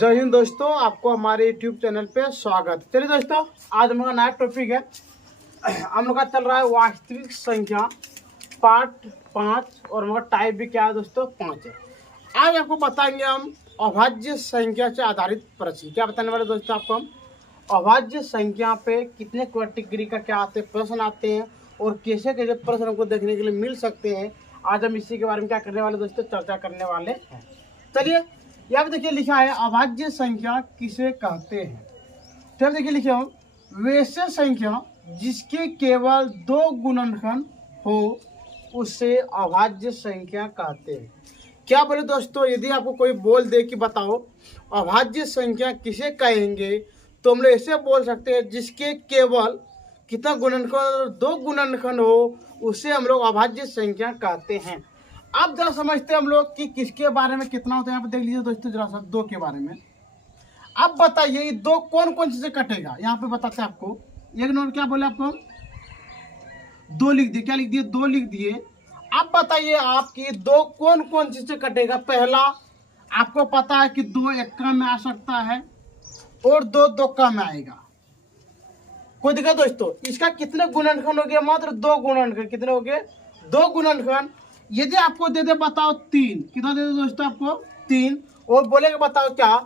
जय हिंद दोस्तों, आपको हमारे यूट्यूब चैनल पे स्वागत। चलिए दोस्तों, आज हम लोग का नया टॉपिक है। हम लोग का चल रहा है वास्तविक संख्या पार्ट 5 और हम लोग का टाइप भी क्या है दोस्तों, 5 है। आज आपको बताएंगे हम अभाज्य संख्या से आधारित प्रश्न। क्या बताने वाले दोस्तों आपको हम अभाज्य संख्या पे कितने कैटेगरी का क्या आते प्रश्न आते हैं और कैसे कैसे प्रश्न हमको देखने के लिए मिल सकते हैं। आज हम इसी के बारे में क्या करने वाले दोस्तों, चर्चा करने वाले हैं। चलिए, यहाँ पे देखिए लिखा है अभाज्य संख्या किसे कहते हैं। तो यहाँ देखिए लिखे हो वैसे संख्या जिसके केवल 2 गुणनखंड हो उसे अभाज्य संख्या कहते हैं। क्या बोले दोस्तों, यदि आपको कोई बोल दे कि बताओ अभाज्य संख्या किसे कहेंगे, तो हम लोग ऐसे बोल सकते हैं जिसके केवल कितना गुणनखंड, 2 गुणनखंड हो उसे हम लोग अभाज्य संख्या कहते हैं। अब जरा समझते हैं हम लोग कि किसके बारे में कितना होता है। यहाँ पे देख लीजिए दोस्तों जरा सा 2 के बारे में। अब बताइए 2 कौन कौन सी से कटेगा, यहाँ पे बताते हैं आपको। एक नंबर क्या बोले आपको 2 लिख दिए, क्या लिख दिए 2 लिख दिए। अब बताइए आपकी 2 कौन कौन सी से कटेगा। पहला आपको पता है कि 2 एक्का में आ सकता है और 2 दोका में आएगा। कोई दिक्कत दोस्तों, इसका कितने गुणनखंड हो गया, मात्र 2 गुणनखंड। कितने हो गए 2 गुणनखंड। यदि आपको दे दे बताओ 3, कितना दे दे दोस्तों आपको 3, और बोलेगा बताओ क्या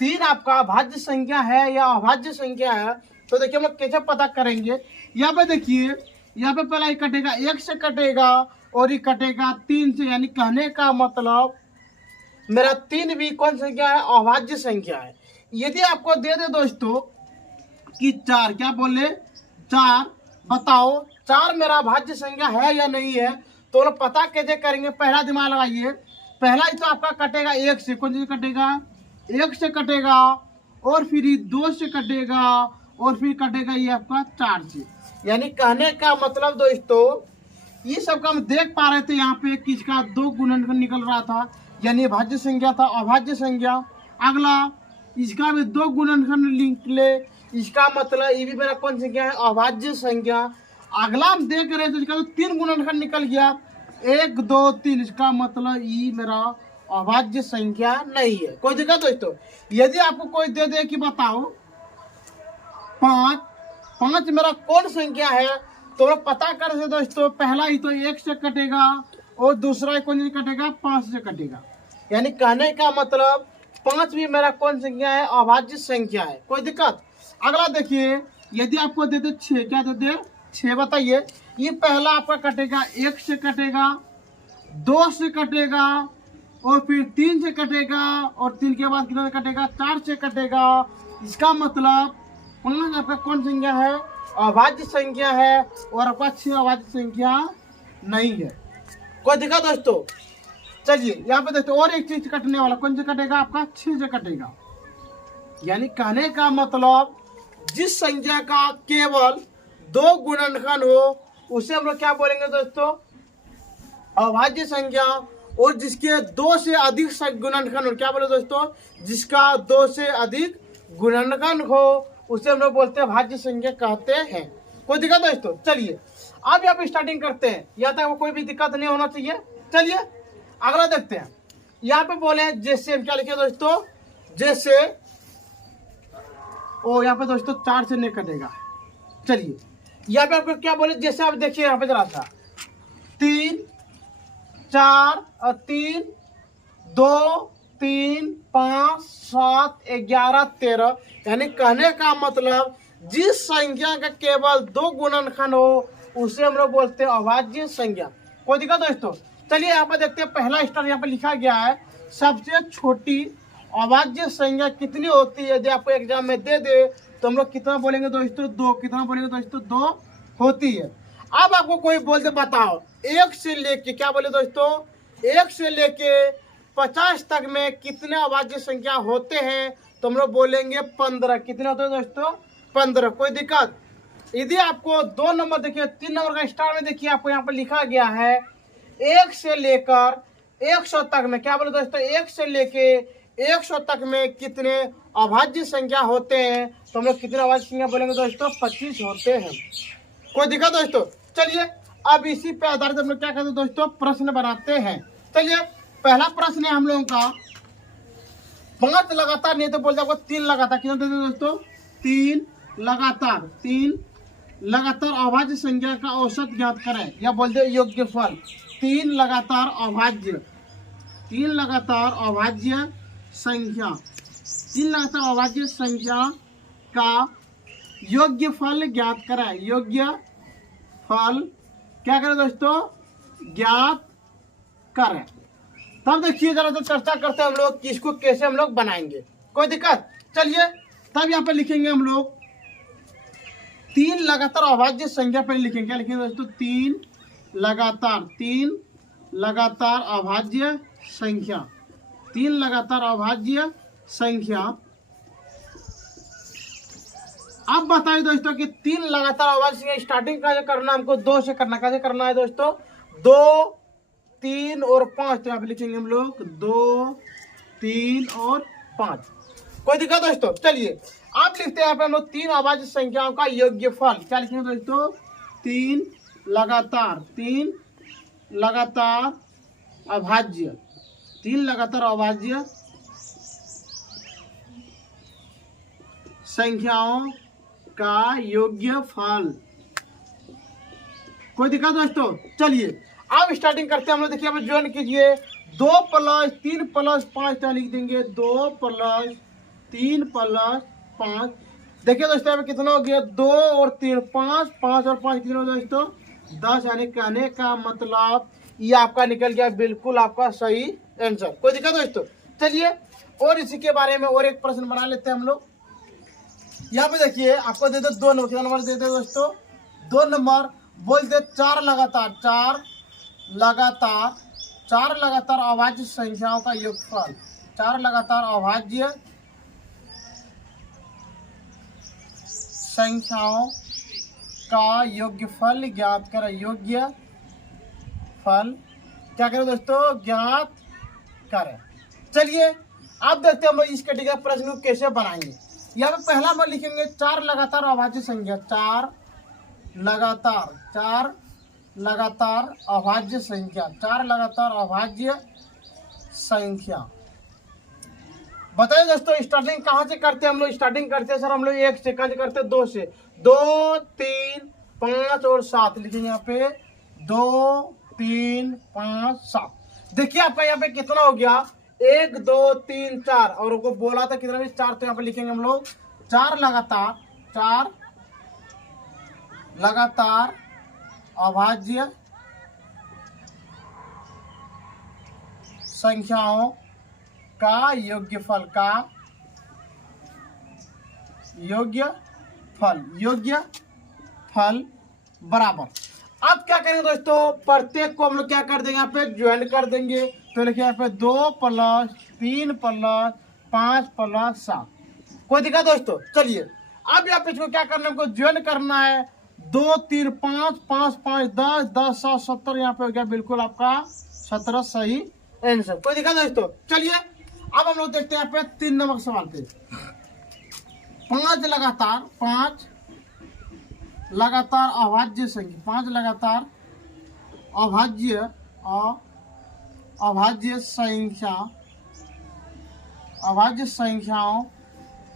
3 आपका अभाज्य संख्या है या अभाज्य संख्या है। तो देखिए हम लोग कैसे पता करेंगे। यहाँ पे देखिए, यहाँ पे पहला ही कटेगा 1 से कटेगा और ये कटेगा 3 से, यानी कहने का मतलब मेरा 3 भी कौन संख्या है, अभाज्य संख्या है। यदि आपको दे दे दोस्तों कि 4, क्या बोले 4, बताओ 4 मेरा अभाज्य संख्या है या नहीं है, तो लोग पता कैसे करेंगे। पहला दिमाग लगाइए, पहला ही तो आपका कटेगा 1 से, कौन से कटेगा 1 से कटेगा, और फिर 2 से कटेगा, और फिर कटेगा ये आपका 4 से। यानी कहने का मतलब दोस्तों ये सब का हम देख पा रहे थे यहाँ पे किसका 2 गुणनखंड निकल रहा था, यानी अभाज्य संख्या था, अभाज्य संख्या। अगला इसका भी 2 गुणनखंड निकले, इसका मतलब ये भी मेरा कौन संख्या है, अभाज्य संख्या। अगला हम देख रहे थे इसका तो 3 गुणनखंड निकल गया, 1 2 3, इसका मतलब ये मेरा अभाज्य संख्या नहीं है। कोई दिक्कत दोस्तों। यदि आपको कोई दे दे कि बताओ 5 मेरा कौन संख्या है, तो लोग पता कर सकते दोस्तों। पहला ही तो 1 से कटेगा और दूसरा कौन से कटेगा 5 से कटेगा। यानी कहने का मतलब 5 भी मेरा कौन संख्या है, अभाज्य संख्या है। कोई दिक्कत। अगला देखिए, यदि आपको दे दे 6, क्या दे दे 6, बताइए ये पहला आपका कटेगा 1 से कटेगा, 2 से कटेगा, और फिर 3 से कटेगा, और 3 के बाद कितना कटेगा 4 से कटेगा। इसका मतलब 5 आपका कौन संख्या है, अभाज्य संख्या है, और आपका 6 अभाज्य संख्या नहीं है। कोई दिक्कत दोस्तों। चलिए यहाँ पे देखते और एक चीज कटने वाला, कौन से कटेगा आपका 6 से कटेगा। यानी कहने का मतलब जिस संख्या का केवल 2 गुणनखंड हो उसे हम लोग क्या बोलेंगे दोस्तों, अभाज्य संख्या। और जिसके 2 से अधिक गुणनखंड हो, क्या बोले दोस्तों, जिसका 2 से अधिक गुणनखंड हो उसे हम लोग बोलते हैं भाज्य संख्या कहते हैं। कोई दिक्कत दोस्तों। चलिए अब यहाँ पे स्टार्टिंग करते हैं, यहाँ तक कोई भी दिक्कत नहीं होना चाहिए। चलिए अगला देखते हैं। यहाँ पे बोले जैसे हम क्या लिखे दोस्तों, जैसे ओ यहाँ पे दोस्तों 4 से नहीं कटेगा। चलिए यहाँ पे आपको क्या बोले, जैसे आप देखिए यहाँ पे जरा सा 3 4 और 3 2 3 5 7 11 13। यानी कहने का मतलब जिस संख्या का केवल 2 गुणनखंड हो उसे हम लोग बोलते हैं अभाज्य संख्या। कोई दिक्कत दोस्तों। चलिए यहाँ पे देखते हैं, पहला स्टार यहाँ पे लिखा गया है सबसे छोटी अभाज्य संख्या कितनी होती है। यदि आपको एग्जाम में दे दे तो हम लोग कितना बोलेंगे दोस्तों 2। कितना बोलेंगे दोस्तों 2 होती है। अब आपको कोई बोल दे बताओ 1 से लेके, क्या बोले दोस्तों 1 से लेके 50 तक में कितने अभाज्य संख्या होते हैं, तो हम लोग बोलेंगे 15। कितने होते हैं दोस्तों 15। कोई दिक्कत। यदि आपको 2 नंबर देखिए, 3 नंबर का स्टार में देखिए आपको यहाँ पर लिखा गया है 1 से लेकर 100 तक में, क्या बोले दोस्तों 1 से लेके 100 तक में कितने अभाज्य संख्या होते हैं, तो हम लोग कितने अभाज्य संख्या बोलेंगे दोस्तों 25 होते हैं। कोई दिक्कत दोस्तों। चलिए अब इसी पे आधारित हम लोग क्या करते हैं दोस्तों, प्रश्न बनाते हैं। चलिए पहला प्रश्न है हम लोगों का 5 लगातार नहीं तो बोल जाओ 3 लगातार। कितना देते दोस्तों? 3 लगातार। 3 लगातार अभाज्य संख्या का औसत ज्ञात करें या बोल दे योग्यफल। 3 लगातार अभाज्य, 3 लगातार अभाज्य संख्या, 3 लगातार अभाज्य संख्या का योग्यफल ज्ञात करें। योग्यफल क्या करें दोस्तों? ज्ञात करें। तब देखिए जरा तो चर्चा करते हैं हम लोग कि इसको कैसे हम लोग बनाएंगे। कोई दिक्कत? चलिए तब यहाँ पे लिखेंगे हम लोग 3 लगातार अभाज्य संख्या पे लिखेंगे। क्या लिखेंगे दोस्तों? 3 लगातार अभाज्य संख्या, 3 लगातार अभाज्य संख्या। अब बताइए दोस्तों कि 3 लगातार अभाज्य संख्या स्टार्टिंग कैसे करना, हमको 2 से करना। कैसे करना है दोस्तों? 2, 3 और 5। तो यहाँ पे लिखेंगे हम लोग 2, 3 और 5। कोई दिक्कत दोस्तों? चलिए आप लिखते हैं यहाँ पे हम लोग 3 अभाज्य संख्याओं का योग्यफल। क्या लिखेंगे दोस्तों? 3 लगातार अभाज्य, 3 लगातार अभाज्य संख्याओं का योग्यफल। कोई दिक्कत दोस्तों? चलिए अब स्टार्टिंग करते हैं हम लोग। देखिए अब ज्वाइन कीजिए। 2 + 3 + 5 लिख देंगे। 2 + 3 + 5। देखिए दोस्तों यहाँ पे कितना हो गया? 2 और 3 5, 5 और 5 कितना दोस्तों? 10। यानी कहने का मतलब ये आपका निकल गया बिल्कुल आपका सही आंसर। कोई दिक्कत दोस्तों? चलिए और इसी के बारे में और एक प्रश्न बना लेते हैं हम लोग। यहाँ पे देखिए आपको दे दो 2 नंबर। कितना नंबर देते दोस्तों? 2 नंबर। बोलते 4 लगातार अभाज्य संख्याओं का योगफल। 4 लगातार अभाज्य संख्याओं का योग्यफल ज्ञात करें। योग्यफल क्या करें दोस्तों? ज्ञात करें। चलिए आप देखते हैं हम लोग इस कैटेगरी का प्रश्न को कैसे बनाएंगे। यहाँ पे पहला नंबर लिखेंगे 4 लगातार अभाज्य संख्या। 4 लगातार अभाज्य संख्या, 4 लगातार अभाज्य संख्या। बताइए दोस्तों स्टार्टिंग कहाँ से करते हैं हम लोग? स्टार्टिंग करते हैं सर हम लोग 1 से। कहाँ से करते हैं? 2 से। 2, 3, 5 और 7 लिखेंगे यहाँ पे। 2, 3, 5, 7। देखिए आपका यहाँ पे कितना हो गया? 1, 2, 3, 4 और वो बोला था कितना भी 4। तो यहाँ पे लिखेंगे हम लोग 4 लगातार अभाज्य संख्याओं का योग्यफल बराबर। अब क्या करेंगे दोस्तों? प्रत्येक को हम लोग क्या कर देंगे? यहाँ पे ज्वाइन कर देंगे। तो लिखिए यहाँ पे 2 + 3 + 5 + 7। कोई दिक्कत दोस्तों? चलिए अब यहाँ पे इसको क्या करना है? हमको ज्वाइन करना है। 2, 3, 5, 5, 5, 10, 10, 7, 17। यहाँ पे हो गया बिल्कुल आपका 17 सही आंसर। कोई दिक्कत दोस्तों? चलिए अब हम लोग देखते हैं यहाँ पे 3 नंबर सवाल पे। 5 लगातार अभाज्य संख्या, 5 लगातार अभाज्य संख्याओं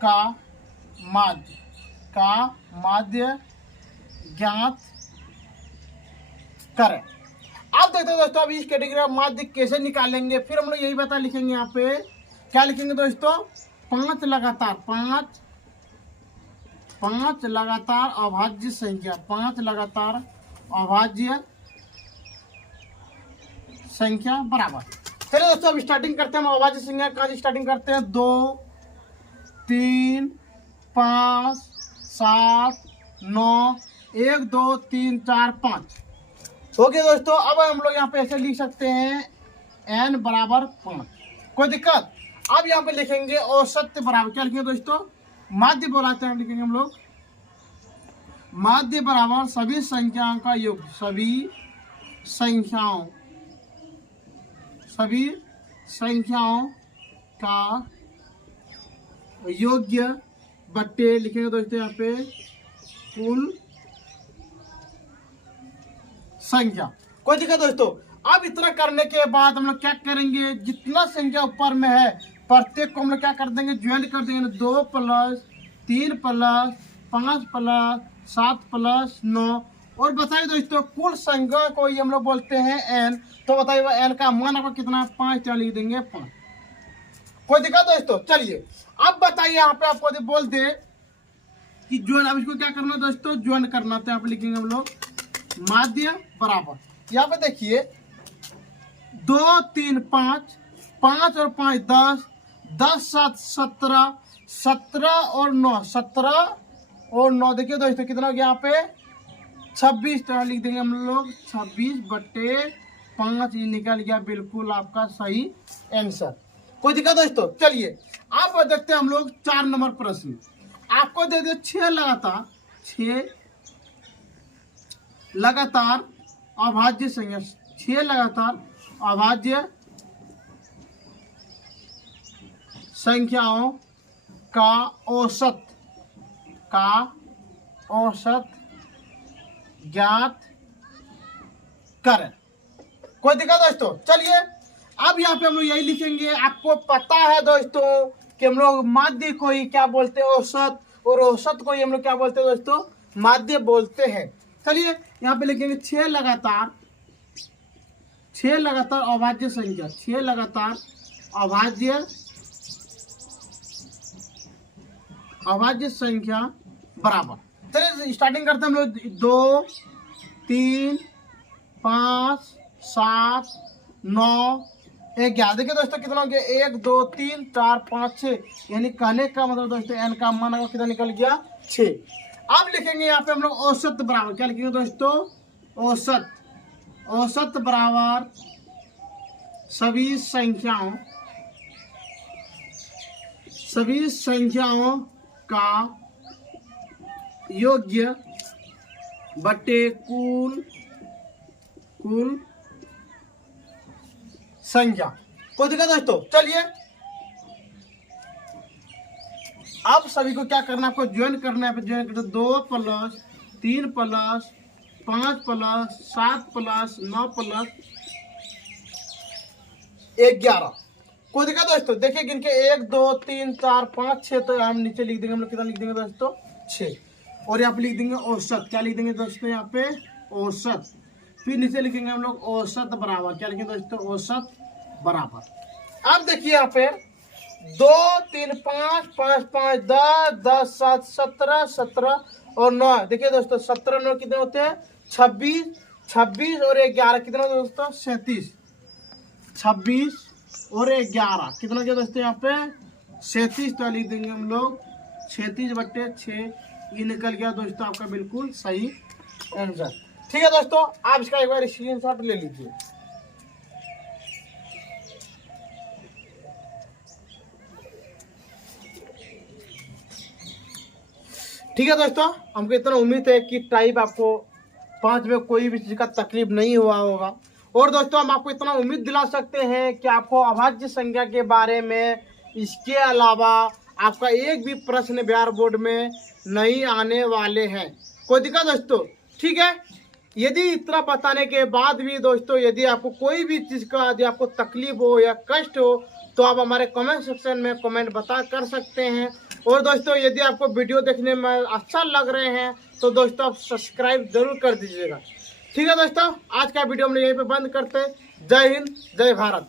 का माध्य ज्ञात करें। अब देखते हैं दोस्तों अब इस कैटेगरी का माध्य कैसे निकालेंगे। फिर हम लोग यही बता लिखेंगे यहाँ पे। क्या लिखेंगे दोस्तों? 5 लगातार अभाज्य संख्या, 5 लगातार अभाज्य संख्या बराबर। चलिए दोस्तों अब स्टार्टिंग करते हैं। हम अभाज्य संख्या कहाँ से स्टार्टिंग करते हैं? 2, 3, 5, 7, 9, 1, 2, 3, 4, 5 हो गया दोस्तों। अब हम लोग यहाँ पे ऐसे लिख सकते हैं n बराबर 5। कोई दिक्कत? अब यहाँ पे लिखेंगे औसत बराबर। क्या लिखेंगे दोस्तों? माध्य बोलाते हैं लिखेंगे हम लोग। माध्य बराबर सभी संख्याओं का योग, सभी संख्याओं का योग्य बट्टे लिखेंगे दोस्तों यहाँ पे कुल संख्या। कोई दिक्कत दोस्तों? अब इतना करने के बाद हम लोग क्या करेंगे? जितना संख्या ऊपर में है प्रत्येक को हम लोग क्या कर देंगे, ज्वाइन कर देंगे। 2 + 3 + 5 + 7 + 9। और बताइए दोस्तों, कुल संख्या को ये हम लोग बोलते हैं n। तो बताइए n का मान आपका कितना है, 5। क्या लिख देंगे, 5। कोई दिक्कत दोस्तों? चलिए अब बताइए, यहाँ पे आपको बोल दे कि ज्वाइन, अब इसको क्या करना दोस्तों, ज्वाइन करना। तो यहाँ पे लिखेंगे हम लोग माध्य बराबर, यहाँ पे देखिए 2 3 5, 5 और 5 10, 10 7 17, 17 और 9 17 और 9 देखिए दोस्तों कितना हो गया यहाँ पे 26। तो लिख देंगे हम लोग 26/5। ये निकल गया बिल्कुल आपका सही आंसर। कोई दिक्कत दोस्तों? चलिए अब देखते हैं हम लोग 4 नंबर प्रश्न। आपको दे दे 6 लगातार अभाज्य संख्या, 6 लगातार अभाज्य संख्याओं का औसत ज्ञात करें। कोई दिक्कत दोस्तों? चलिए अब यहाँ पे हम लोग यही लिखेंगे। आपको पता है दोस्तों कि हम लोग माध्य को ही क्या बोलते हैं, औसत, और औसत को ही हम लोग क्या बोलते हैं दोस्तों, माध्य बोलते हैं। चलिए यहाँ पे लिखेंगे 6 लगातार अभाज्य संख्या, 6 लगातार अभाज्य संख्या बराबर। चलिए स्टार्टिंग करते हैं हम लोग 2 3 5 7 9 11। देखिए दोस्तों कितना हो गया, 1 2 3 4 5 6। यानी कहने का मतलब दोस्तों n का मान कितना निकल गया, 6। अब लिखेंगे यहाँ पे हम लोग औसत बराबर, क्या लिखेंगे दोस्तों, औसत बराबर सभी संख्याओं का योग्य बटे कुल संख्या। कोई दिक्कत दोस्तों? चलिए अब सभी को क्या करना, आपको ज्वाइन करना है। ज्वाइन करते 2 + 3 + 5 + 7 + 9 + 11। कोई दिक्कत दोस्तों? देखिए गिन के 1 2 3 4 5 6। तो हम नीचे लिख देंगे, हम लोग कितना लिख देंगे दोस्तों, 6। और यहाँ पे लिख देंगे औसत, क्या लिख देंगे दोस्तों, यहाँ पे औसत। फिर नीचे लिखेंगे हम लोग औसत बराबर, क्या लिखेंगे दोस्तों, औसत बराबर। अब देखिए यहाँ पे 2 3 5 5 5 10 10 7 17 17 और 9। देखिए दोस्तों 17 9 कितने होते हैं, 26 26 और 11 कितना दोस्तों, 37। 26 और 11 कितना क्या दोस्तों, यहाँ पे 37। तो लिख देंगे हम लोग 36/6। ये निकल गया दोस्तों आपका बिल्कुल सही आंसर। ठीक है दोस्तों, आप इसका एक बार स्क्रीनशॉट ले लीजिए। ठीक है दोस्तों, हमको इतना उम्मीद है कि टाइप आपको 5 में कोई भी चीज का तकलीफ नहीं हुआ होगा। और दोस्तों हम आपको इतना उम्मीद दिला सकते हैं कि आपको अभाज्य संख्या के बारे में, इसके अलावा आपका एक भी प्रश्न बिहार बोर्ड में नहीं आने वाले हैं। कोई दिक्कत दोस्तों? ठीक है, यदि इतना बताने के बाद भी दोस्तों यदि आपको कोई भी चीज़ का यदि आपको तकलीफ हो या कष्ट हो तो आप हमारे कमेंट सेक्शन में कमेंट बता कर सकते हैं। और दोस्तों यदि आपको वीडियो देखने में अच्छा लग रहे हैं तो दोस्तों आप सब्सक्राइब जरूर कर दीजिएगा। ठीक है दोस्तों, आज का वीडियो हम लोग यहीं पे बंद करते हैं। जय हिंद, जय भारत।